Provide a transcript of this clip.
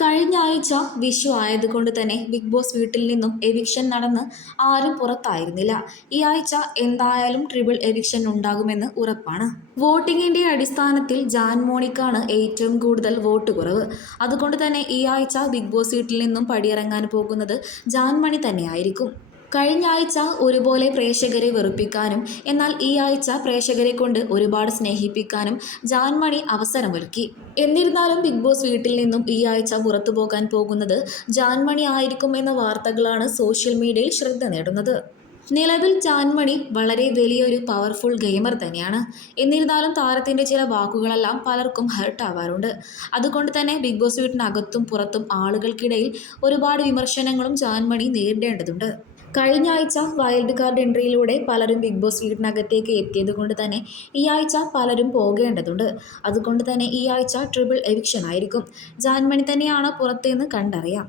കഴിഞ്ഞ ആഴ്ച വിഷു ആയതുകൊണ്ട് തന്നെ ബിഗ് ബോസ് വീട്ടിൽ നിന്നും എവിക്ഷൻ നടന്ന് ആരും പുറത്തായിരുന്നില്ല. ഈ ആഴ്ച എന്തായാലും ട്രിപ്പിൾ എവിക്ഷൻ ഉണ്ടാകുമെന്ന് ഉറപ്പാണ്. വോട്ടിങ്ങിന്റെ അടിസ്ഥാനത്തിൽ ജാൻ മോണിക്കാണ് ഏറ്റവും കൂടുതൽ വോട്ട് കുറവ്. അതുകൊണ്ട് തന്നെ ഈ ആഴ്ച ബിഗ് ബോസ് വീട്ടിൽ നിന്നും പടിയിറങ്ങാൻ പോകുന്നത് ജാൻ മണി തന്നെയായിരിക്കും. കഴിഞ്ഞ ആഴ്ച ഒരുപോലെ പ്രേക്ഷകരെ വെറുപ്പിക്കാനും എന്നാൽ ഈ ആഴ്ച പ്രേക്ഷകരെ കൊണ്ട് ഒരുപാട് സ്നേഹിപ്പിക്കാനും ജാൻമണി അവസരമൊരുക്കി. എന്നിരുന്നാലും ബിഗ് ബോസ് വീട്ടിൽ നിന്നും ഈ ആഴ്ച പുറത്തു പോകാൻ പോകുന്നത് ജാൻമണി ആയിരിക്കും എന്ന വാർത്തകളാണ് സോഷ്യൽ മീഡിയയിൽ ശ്രദ്ധ നേടുന്നത്. നിലവിൽ ജാൻമണി വളരെ വലിയൊരു പവർഫുൾ ഗെയിമർ തന്നെയാണ്. എന്നിരുന്നാലും താരത്തിൻ്റെ ചില വാക്കുകളെല്ലാം പലർക്കും ഹേർട്ട് ആവാറുണ്ട്. അതുകൊണ്ട് തന്നെ ബിഗ് ബോസ് വീട്ടിനകത്തും പുറത്തും ആളുകൾക്കിടയിൽ ഒരുപാട് വിമർശനങ്ങളും ജാൻമണി നേരിടേണ്ടതുണ്ട്. കഴിഞ്ഞ ആഴ്ച വൈൽഡ് കാർഡ് എൻട്രിയിലൂടെ പലരും ബിഗ് ബോസ് വീടിനകത്തേക്ക് എത്തിയത് കൊണ്ട് തന്നെ ഈ ആഴ്ച പലരും പോകേണ്ടതുണ്ട്. അതുകൊണ്ട് തന്നെ ഈ ആഴ്ച ട്രിപ്പിൾ എവിക്ഷൻ ആയിരിക്കും. ജാൻമണി തന്നെയാണ് പുറത്തെന്ന് കണ്ടറിയാം.